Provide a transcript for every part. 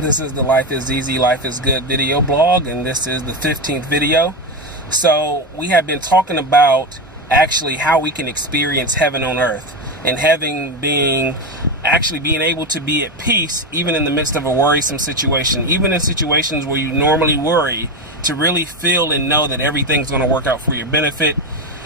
This is the Life is Easy, Life is Good video blog, and this is the 15th video. So we have been talking about actually how we can experience heaven on earth, and heaven being actually being able to be at peace even in the midst of a worrisome situation, even in situations where you normally worry, to really feel and know that everything's going to work out for your benefit.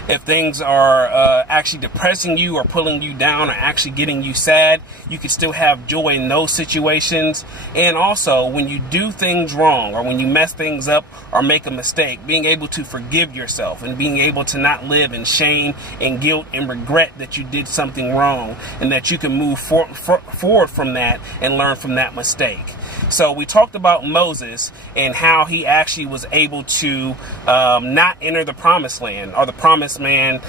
If things are actually depressing you or pulling you down or actually getting you sad, you can still have joy in those situations. And also, when you do things wrong or when you mess things up or make a mistake, being able to forgive yourself and being able to not live in shame and guilt and regret that you did something wrong, and that you can move forward from that and learn from that mistake. So we talked about Moses and how he actually was able to not enter the promised land, or the promised man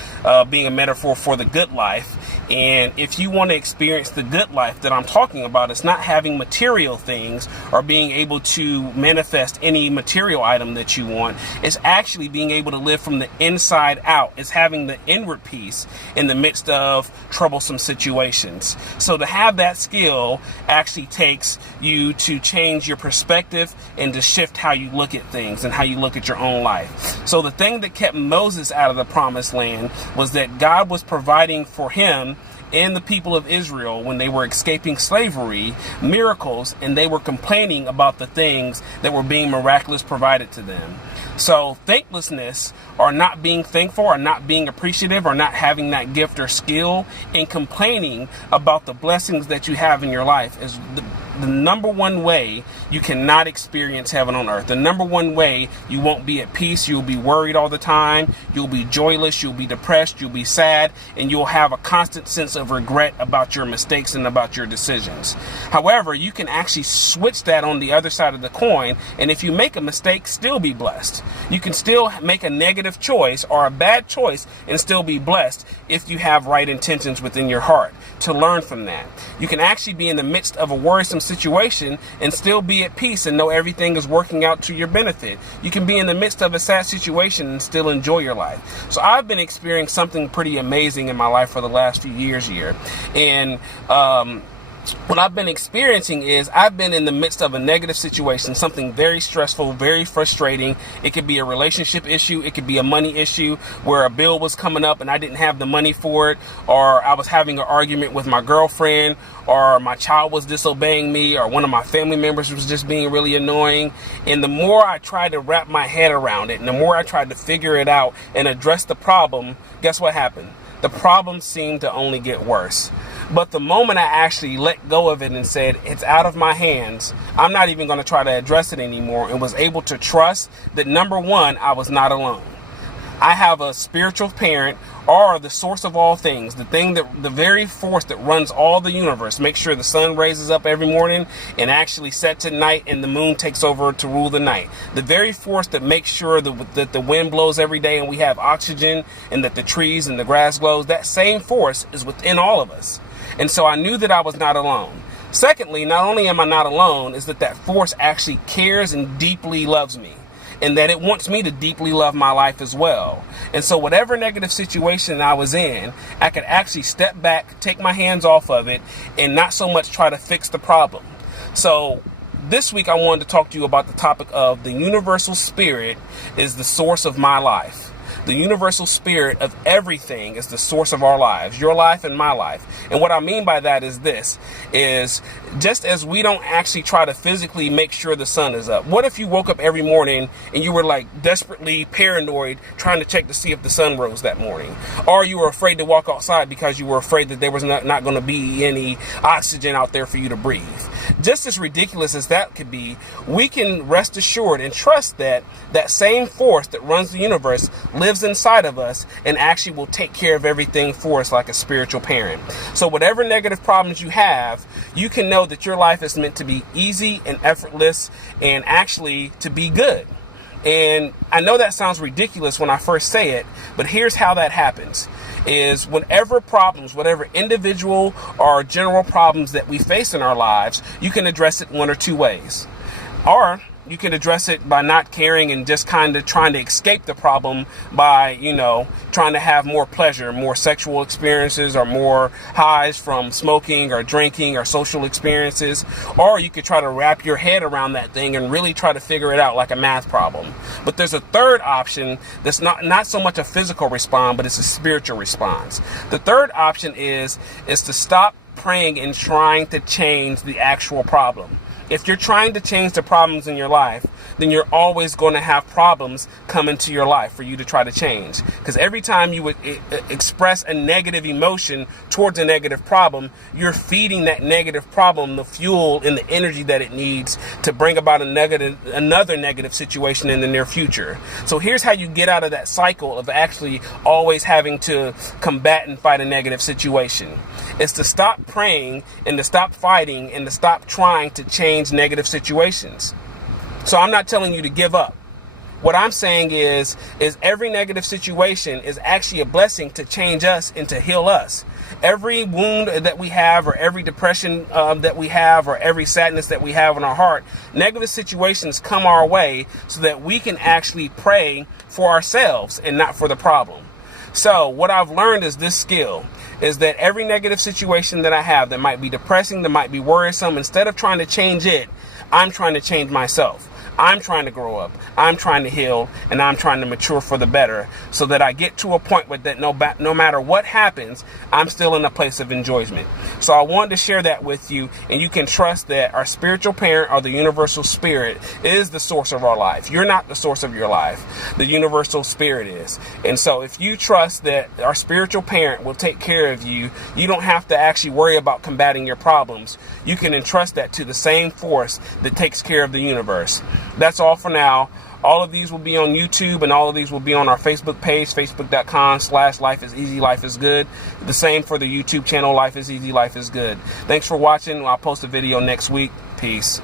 being a metaphor for the good life. And if you want to experience the good life that I'm talking about, it's not having material things or being able to manifest any material item that you want. It's actually being able to live from the inside out. It's having the inward peace in the midst of troublesome situations. So to have that skill actually takes you to change your perspective and to shift how you look at things and how you look at your own life. So the thing that kept Moses out of the promised land was that God was providing for him and the people of Israel, when they were escaping slavery, miracles, and they were complaining about the things that were being miraculously provided to them. So thanklessness, or not being thankful, or not being appreciative, or not having that gift or skill, and complaining about the blessings that you have in your life is the number one way you cannot experience heaven on earth. The number one way you won't be at peace. You'll be worried all the time. You'll be joyless. You'll be depressed. You'll be sad. And you'll have a constant sense of regret about your mistakes and about your decisions. However, you can actually switch that on the other side of the coin. And if you make a mistake, still be blessed. You can still make a negative choice or a bad choice and still be blessed if you have right intentions within your heart to learn from that. You can actually be in the midst of a worrisome situation and still be at peace and know everything is working out to your benefit. You can be in the midst of a sad situation and still enjoy your life. So I've been experiencing something pretty amazing in my life for the last few years here. And what I've been experiencing is I've been in the midst of a negative situation, something very stressful, very frustrating. It could be a relationship issue. It could be a money issue where a bill was coming up and I didn't have the money for it, or I was having an argument with my girlfriend, or my child was disobeying me, or one of my family members was just being really annoying. And the more I tried to wrap my head around it, and the more I tried to figure it out and address the problem, guess what happened? The problem seemed to only get worse. But the moment I actually let go of it and said, it's out of my hands, I'm not even going to try to address it anymore, and was able to trust that, number one, I was not alone. I have a spiritual parent, or the source of all things, the very force that runs all the universe, makes sure the sun raises up every morning and actually sets at night, and the moon takes over to rule the night. The very force that makes sure that the wind blows every day and we have oxygen, and that the trees and the grass grows, that same force is within all of us. And so I knew that I was not alone. Secondly, not only am I not alone, is that force actually cares and deeply loves me, and that it wants me to deeply love my life as well. And so whatever negative situation I was in, I could actually step back, take my hands off of it, and not so much try to fix the problem. So this week I wanted to talk to you about the topic of the universal spirit is the source of my life. The universal spirit of everything is the source of our lives, your life and my life. And what I mean by that is this, is just as we don't actually try to physically make sure the sun is up. What if you woke up every morning and you were like desperately paranoid trying to check to see if the sun rose that morning? Or you were afraid to walk outside because you were afraid that there was not going to be any oxygen out there for you to breathe. Just as ridiculous as that could be, we can rest assured and trust that that same force that runs the universe lives inside of us and actually will take care of everything for us like a spiritual parent. So whatever negative problems you have, you can know that your life is meant to be easy and effortless and actually to be good. And I know that sounds ridiculous when I first say it, but here's how that happens. Is whatever problems, whatever individual or general problems that we face in our lives, you can address it one or two ways. Or You can address it by not caring and just kind of trying to escape the problem by, trying to have more pleasure, more sexual experiences, or more highs from smoking or drinking or social experiences. Or you could try to wrap your head around that thing and really try to figure it out like a math problem. But there's a third option that's not so much a physical response, but it's a spiritual response. The third option is to stop praying and trying to change the actual problem. If you're trying to change the problems in your life, then you're always going to have problems come into your life for you to try to change. Because every time you would express a negative emotion towards a negative problem, you're feeding that negative problem the fuel and the energy that it needs to bring about another negative situation in the near future. So here's how you get out of that cycle of actually always having to combat and fight a negative situation. It's to stop praying and to stop fighting and to stop trying to change negative situations. So I'm not telling you to give up. What I'm saying is every negative situation is actually a blessing to change us and to heal us. Every wound that we have, or every depression that we have, or every sadness that we have in our heart, negative situations come our way so that we can actually pray for ourselves and not for the problem. So what I've learned is this skill, is that every negative situation that I have that might be depressing, that might be worrisome, instead of trying to change it, I'm trying to change myself. I'm trying to grow up. I'm trying to heal, and I'm trying to mature for the better, so that I get to a point where that no matter what happens, I'm still in a place of enjoyment. So I wanted to share that with you, and you can trust that our spiritual parent, or the universal spirit, is the source of our life. You're not the source of your life. The universal spirit is. And so if you trust that our spiritual parent will take care of you, you don't have to actually worry about combating your problems. You can entrust that to the same force that takes care of the universe. That's all for now. All of these will be on YouTube, and all of these will be on our Facebook page, facebook.com/Life is Easy, Life is Good. The same for the YouTube channel, Life is Easy, Life is Good. Thanks for watching. I'll post a video next week. Peace.